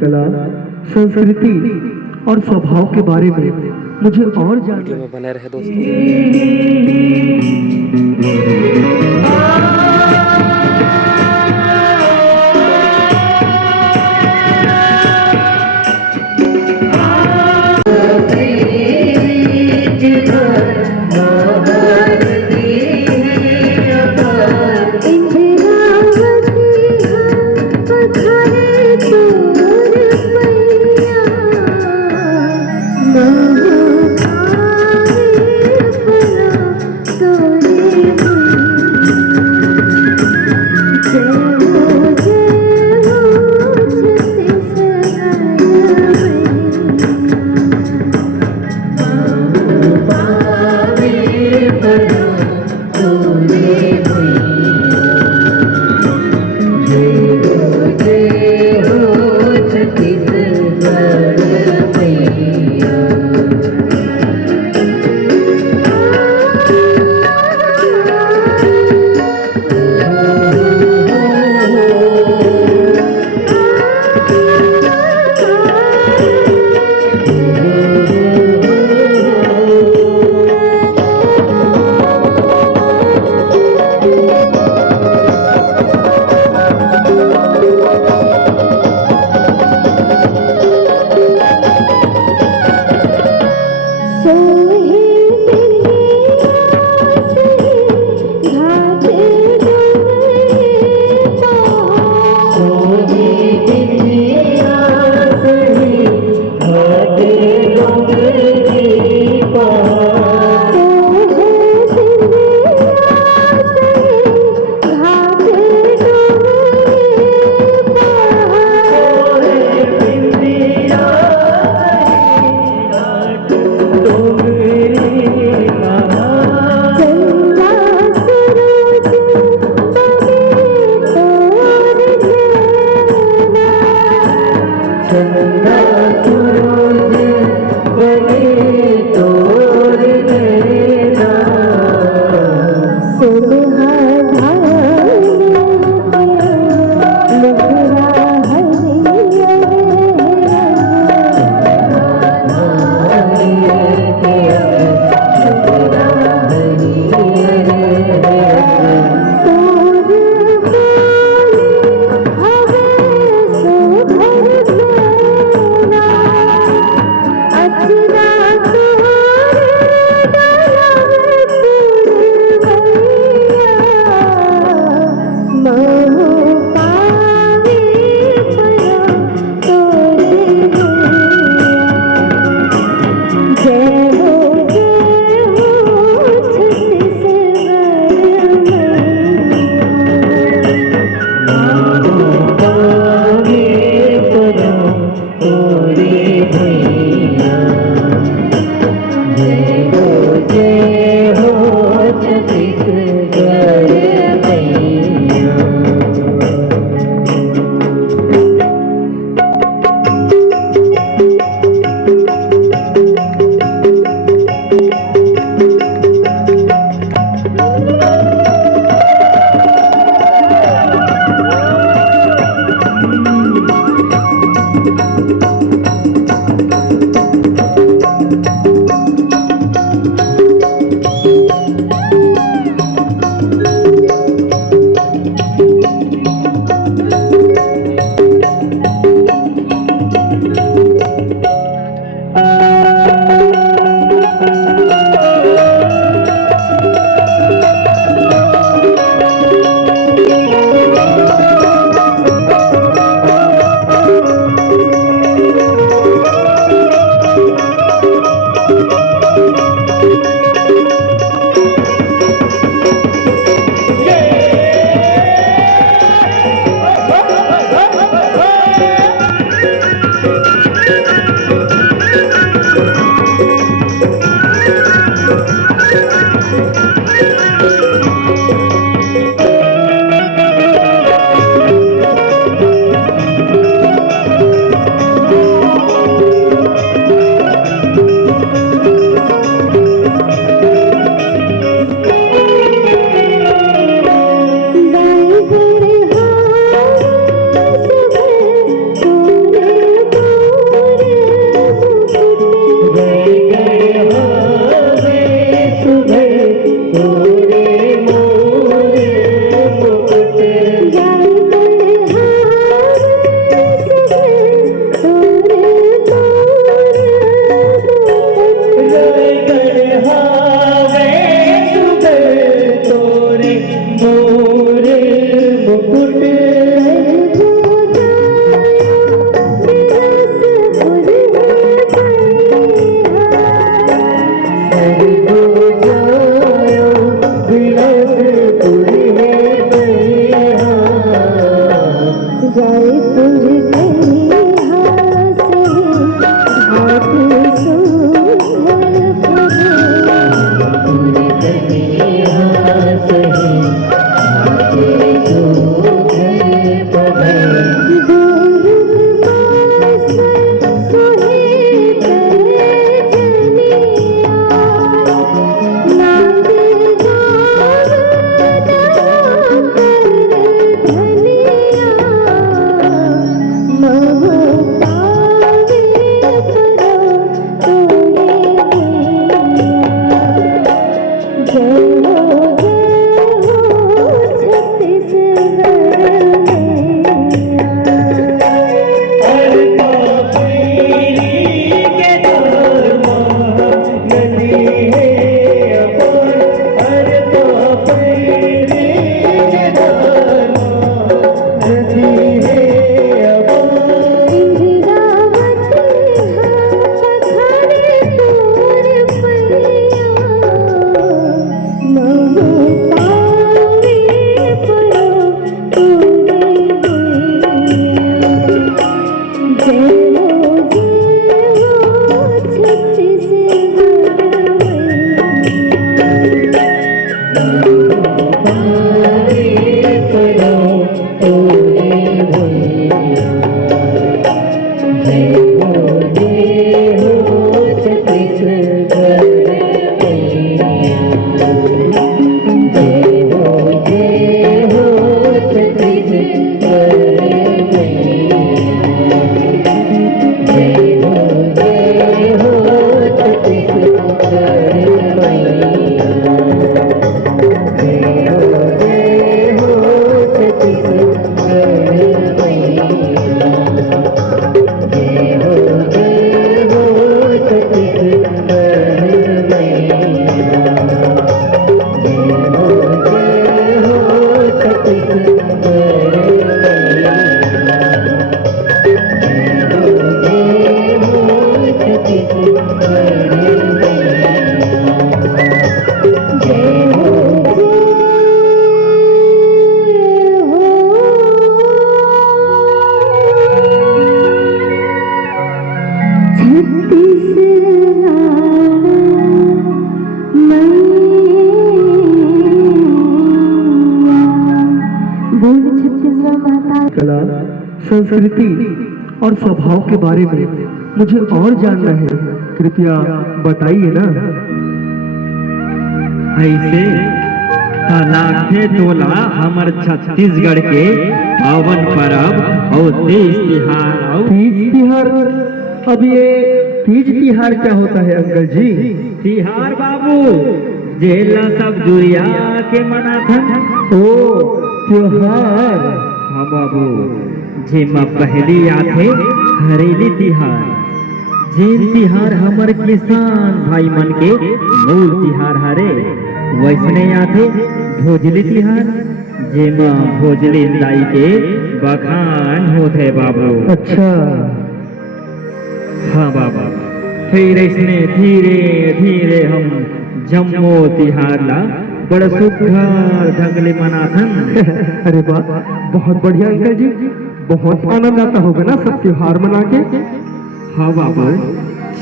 कला, संस्कृति और स्वभाव के बारे में मुझे और जानने में बने रहे दोस्तों। कला, संस्कृति और स्वभाव के बारे में मुझे और जानना है, कृपया बताइए ना। ऐसे लाखे तोला हमार छत्तीसगढ़ के पावन पर्व और तीज तिहार। तीज तिहार? अब ये तीज तिहार क्या होता है अंकल जी? तिहार बाबू जेला सब जुरिया के मनाथन। ओ त्योहार। हाँ बाबू, जेमा पहली आथे हरेली तिहार। जेन तिहार हमर किसान भाई मन के मूल तिहार हरे, वैसने आथे भोजली तिहार, जेमा भोजली दाई के बखान होते बाबू। अच्छा। हाँ बाबा, फिर इसने धीरे धीरे हम जम्मो तिहार ला बड़ा सुखर ढंग ले मनाथन। अरे वाह, बहुत बढ़िया अंकल जी, बहुत आनंद आता होगा ना सब त्योहार मना के। हाँ बाबू,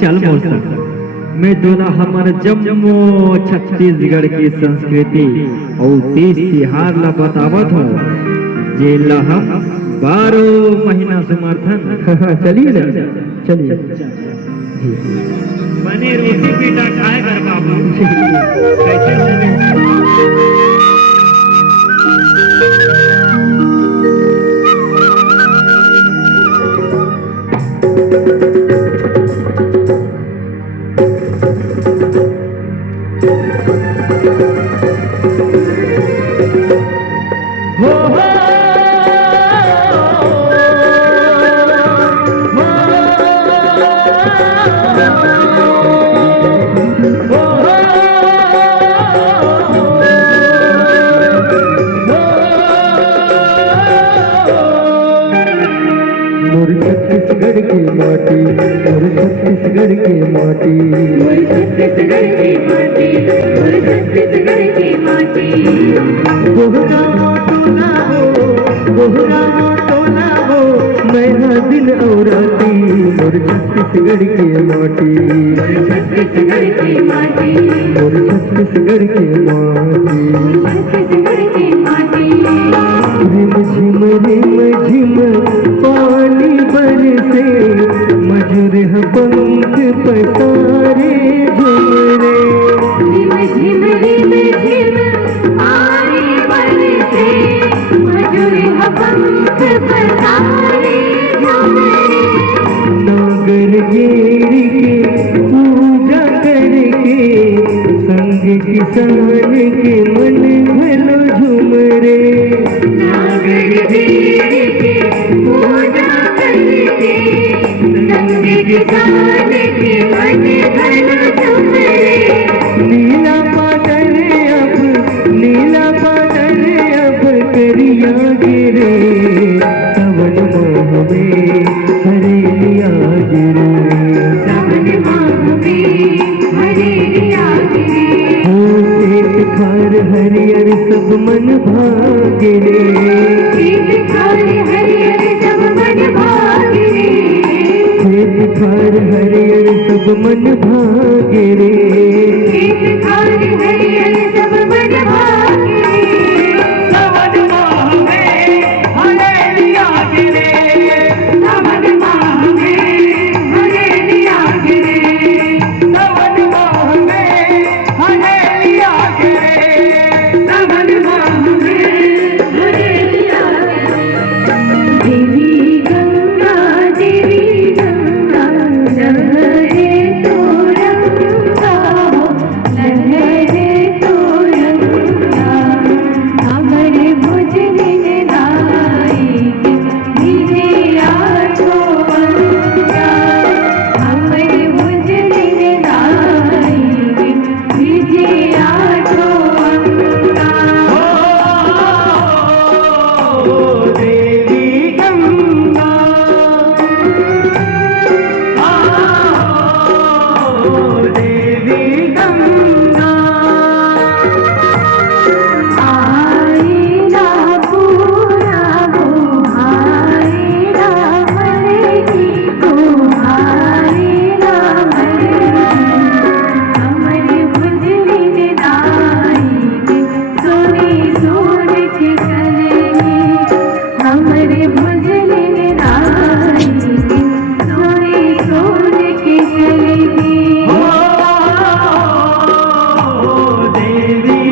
चल मोर संग मैं दोला हमार जम्मो छत्तीसगढ़ की संस्कृति और तीज तिहार ला बतावत हूँ, जेला हम 12 महीना समर्थन। चलिए ना, चलिए। बने रोटी पीटा खाए कर बाबू। कैसे होंगे? छत्तीसगढ़ की माटी, मोर छत्तीसगढ़ की माटी, मोर छत्तीसगढ़ की माटी, मोर छत्तीसगढ़ की माटी। बोहरा टोला हो, बोहरा टोला हो, मैं हर दिन और राती मोर छत्तीसगढ़ की माटी, छत्तीसगढ़ की माटी, मोर छत्तीसगढ़ की माटी। छत्तीसगढ़ की माटी। रिम झिम पानी बरसे, मजूर है पंख पसारे झुमरे। रिम झिम पानी बरसे, मजूर है पंख पसारे झुमरे। नागर गेर के पूजा करके, संग किसान के मन भलो झुमरे। नागर घेर के पूजा करके, संग किसान के मन भलो झुमरे। नीला पातर अब करिया गिरे, सावन माह में हरेलिया गिरे। सावन माह में हरेलिया गिरे। हो खेत खार हरियर सब मन भागे रे, खेत खार हरियर सब मन भागे रे। खेत खार हरियर सब मन भागे रे। खेत खार हरियर सब मन भागे रे। सावन माह में हरेलिया गिरे, सावन माह में हरेलिया गिरे। सावन माह में हरेलिया गिरे। सावन माह में हरेलिया गिरे। देवी गंगा लहरे तो रंगा हो, लहरे तो रंगा। अमर भुजनिन लाई भिजे आठों अंगा। अमर भुजनिन लाई भिजे आठों अंगा। ओ देवी गंगा, ओ देवी गंगा। आईना पूरा हो, आईना मरेगी तो, आईना मरेगी। अमर भुजनिन लाई सोनी सोन के चलेगी। अमर भुजनिन लाई सोनी सोन के चलेगी। ओ देवी